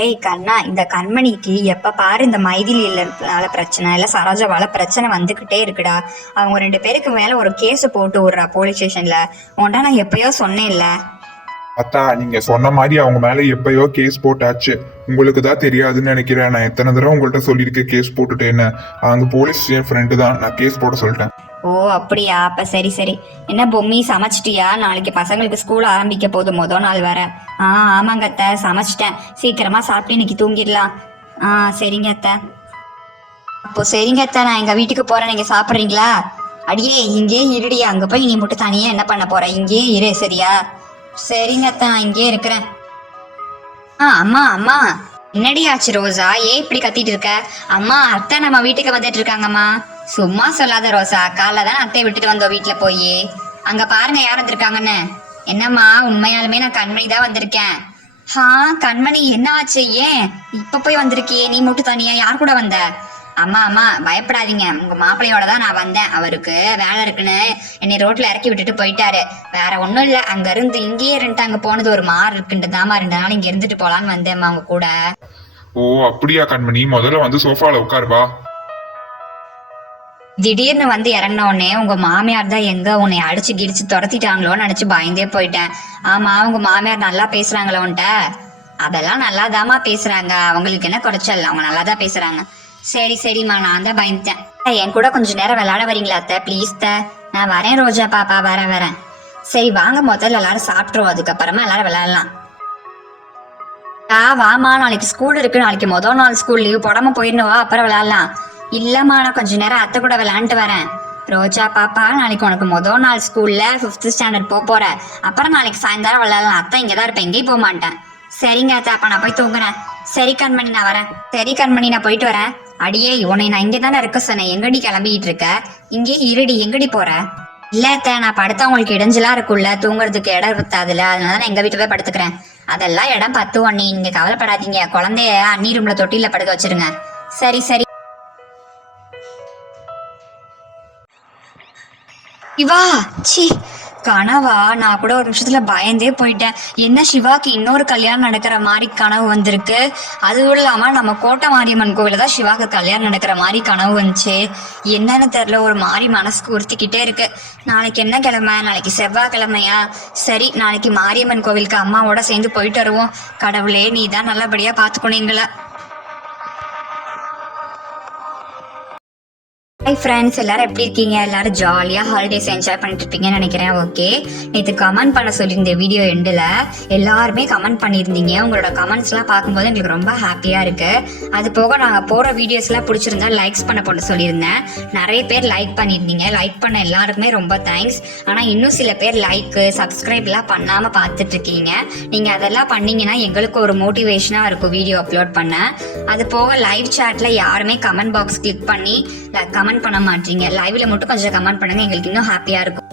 டேய் கண்ணா, இந்த கண்மணிக்கு எப்ப பாரு இந்த மைதிலினால பிரச்சனை இல்ல சரோஜாவால பிரச்சனை வந்துகிட்டே இருக்குடா. அவங்க 2 பேருக்கு மேல ஒரு கேஸ் போட்டு விடுறா போலீஸ் ஸ்டேஷன்ல. உன்டா நான் எப்பயோ சொன்னேன்ல. அத்தா, நீங்க சொன்ன மாதிரி அவங்க மேல எப்பயோ கேஸ் போட்டாச்சு. உங்களுக்கு தான் தெரியாதுன்னு நினைக்கிறேன். நான் எத்தனை தடவை உங்கள்கிட்ட சொல்லியிருக்கேன் கேஸ் போட்டுட்டேன்னு. அந்த போலீஸ் ஃப்ரெண்டு தான் நான் கேஸ் போட சொல்லிட்டேன். ஓ அப்படியா, அப்ப சரி சரி. என்ன பொம்மி, சமைச்சிட்டியா? நாளைக்கு பசங்களுக்கு ஸ்கூல் ஆரம்பிக்க போது மொதல் நாள் வர. ஆமாங்க அத்தை, சமைச்சிட்டேன். சீக்கிரமா சாப்பிட்டு இன்னைக்கு தூங்கிடலாம். சரிங்க அத்தை. அப்போ சரிங்க அத்தை, நான் எங்க வீட்டுக்கு போறேன், நீங்க சாப்பிட்றீங்களா? அடியே இங்கே இருடியா, அங்க போய் நீ மட்டும் தனியா என்ன பண்ண போற? இங்கே இரு சரியா? சரிங்க அத்தை, நான் இங்கே இருக்கிறேன். அம்மா அம்மா, என்னடி ஆச்சு ரோசா? ஏன் இப்படி கத்திட்டு இருக்க? அம்மா, அத்தை நம்ம வீட்டுக்கு வந்துட்டு இருக்காங்கம்மா. சும்மா சொல்லாத ரோசா, காலைல தான் அத்தையை விட்டுட்டு வந்தோம் வீட்டுல போய். அங்க பாருங்க யார் வந்திருக்காங்கன்னு. என்னம்மா, உண்மையாலுமே நான் கண்மணி தான் வந்திருக்கேன். கண்மணி, என்ன ஆச்சு? ஏன் இப்ப போய் வந்திருக்கியே? நீ மட்டும் தனியா? யார் கூட வந்த? அம்மா அம்மா, பயப்படாதீங்க, உங்க மாப்பிள்ளையோட தான் நான் வந்தேன். அவருக்கு வேலை இருக்குன்னு என்னை ரோட்ல இறக்கி விட்டுட்டு போயிட்டாரு. வேற ஒண்ணும் இல்ல, அங்க இருந்து இங்கேயே இருந்துட்டு அங்க போனது ஒரு மாறு இருக்குன்றதாமா, 2 நாள் இங்க இருந்துட்டு போலான்னு வந்தேம்மா அவங்க கூட. ஓ அப்படியா கண்மணி, முதல்ல வந்து சோஃபால உட்காருவா. திடீர்னு வந்து இறங்கின உடனே உங்க மாமியார் தான் எங்க உன்னை அடிச்சு கிடிச்சு துரத்திட்டாங்களோன்னு நினைச்சு பயந்தே போயிட்டேன். ஆமா, உங்க மாமியார் நல்லா பேசுறாங்களா உன்ட்ட? அதெல்லாம் நல்லாதாமா பேசுறாங்க, அவங்களுக்கு என்ன குறைச்சல், அவங்க நல்லாதான் பேசுறாங்க. சரி சரிம்மா, நான் தான் பயந்துட்டேன். என் கூட கொஞ்ச நேரம் விளையாட வரீங்களா அத்தை? ப்ளீஸ் த. நான் வரேன் ரோஜா பாப்பா, வரேன். சரி வாங்க, முதல்ல எல்லாரும் சாப்பிட்டுருவோம், அதுக்கப்புறமா எல்லாரும் விளையாடலாம். வாமா, நாளைக்கு ஸ்கூல் இருக்கு. நாளைக்கு முதல் நாள் ஸ்கூல் லீவ் போடாம போயிடணுவா, அப்புறம் விளையாடலாம். இல்லம்மா, நான் கொஞ்ச நேரம் அத்தை கூட விளையாண்டுட்டு வரேன். ரோஜா பாப்பா, நாளைக்கு உனக்கு முதல் நாள் ஸ்கூல்ல 5th ஸ்டாண்டர்ட் போற. அப்புறம் நாளைக்கு சாயந்தரம் விளையாடலாம். அத்தை இங்கதான் இருப்பேன், எங்கேயும் போக மாட்டேன். சரிங்க அத்தை, அப்ப நான் போய் தூங்குறேன். சரி கண்மணி, நான் வரேன். சரி கண்மணி, நான் போயிட்டு வரேன். அடியே, உன்னை நான் இங்கே தானே இருக்க சொன்னேன், எங்கடி கிளம்பிட்டு இருக்க? இங்கே இருடி, எங்கடி போற? இல்ல அத்தை, நான் படுத்தா உங்களுக்கு இடைஞ்சலா இருக்குல்ல, தூங்குறதுக்கு இடம் இருக்காதுல்ல, அதனால நான் எங்க வீட்டுல போய் படுத்துக்கிறேன். அதெல்லாம் இடம் பத்து அண்ணி, நீங்க கவலைப்படாதீங்க. குழந்தைய அண்ணி ரூம்ல தொட்டில படுக்க வச்சிருங்க. சரி சரி. சிவா, சி கனவா? நான் கூட ஒரு நிமிஷத்துல பயந்தே போயிட்டேன். என்ன சிவாக்கு இன்னொரு கல்யாணம் நடக்கிற மாதிரி கனவு வந்திருக்கு? அதுவும் இல்லாம நம்ம கோட்டை மாரியம்மன் கோவில தான் சிவாக்கு கல்யாணம் நடக்கிற மாதிரி கனவு வந்துச்சு. என்னன்னு தெரியல, ஒரு மாதிரி மனசுக்கு உறுத்திக்கிட்டே இருக்கு. நாளைக்கு என்ன கிழமை? நாளைக்கு செவ்வாய்க்கிழமையா? சரி, நாளைக்கு மாரியம்மன் கோவிலுக்கு அம்மாவோட சேர்ந்து போயிட்டு வருவோம். கடவுளே, நீ தான் நல்லபடியா பாத்துக்கணுங்கள. ஹாய் ஃப்ரெண்ட்ஸ், எல்லாரும் எப்படி இருக்கீங்க? எல்லாரும் ஜாலியாக ஹாலிடேஸ் என்ஜாய் பண்ணிட்டு இருப்பீங்கன்னு நினைக்கிறேன். ஓகே, நேற்று கமெண்ட் பண்ண சொல்லியிருந்த வீடியோ எண்டில் எல்லாருமே கமெண்ட் பண்ணியிருந்தீங்க. உங்களோட கமெண்ட்ஸ்லாம் பார்க்கும்போது எங்களுக்கு ரொம்ப ஹாப்பியாக இருக்குது. அது போக நாங்கள் போகிற வீடியோஸ்லாம் பிடிச்சிருந்தா லைக்ஸ் பண்ண சொல்லியிருந்தேன். நிறைய பேர் லைக் பண்ணியிருந்தீங்க. லைக் பண்ண எல்லாருக்குமே ரொம்ப தேங்க்ஸ். ஆனால் இன்னும் சில பேர் லைக்கு சப்ஸ்கிரைப்லாம் பண்ணாமல் பார்த்துட்டு இருக்கீங்க. நீங்கள் அதெல்லாம் பண்ணீங்கன்னா எங்களுக்கு ஒரு மோட்டிவேஷனாக இருக்கும் வீடியோ அப்லோட் பண்ண. அது போக லைவ் சாட்டில் யாருமே கமெண்ட் பாக்ஸ் கிளிக் பண்ணி கமெண்ட் பண்ண மாட்டீங்க. லைவ்ல மட்டும் கொஞ்சம் கமெண்ட் பண்ணுங்க, எங்களுக்கு இன்னும் ஹாப்பியா இருக்கும்.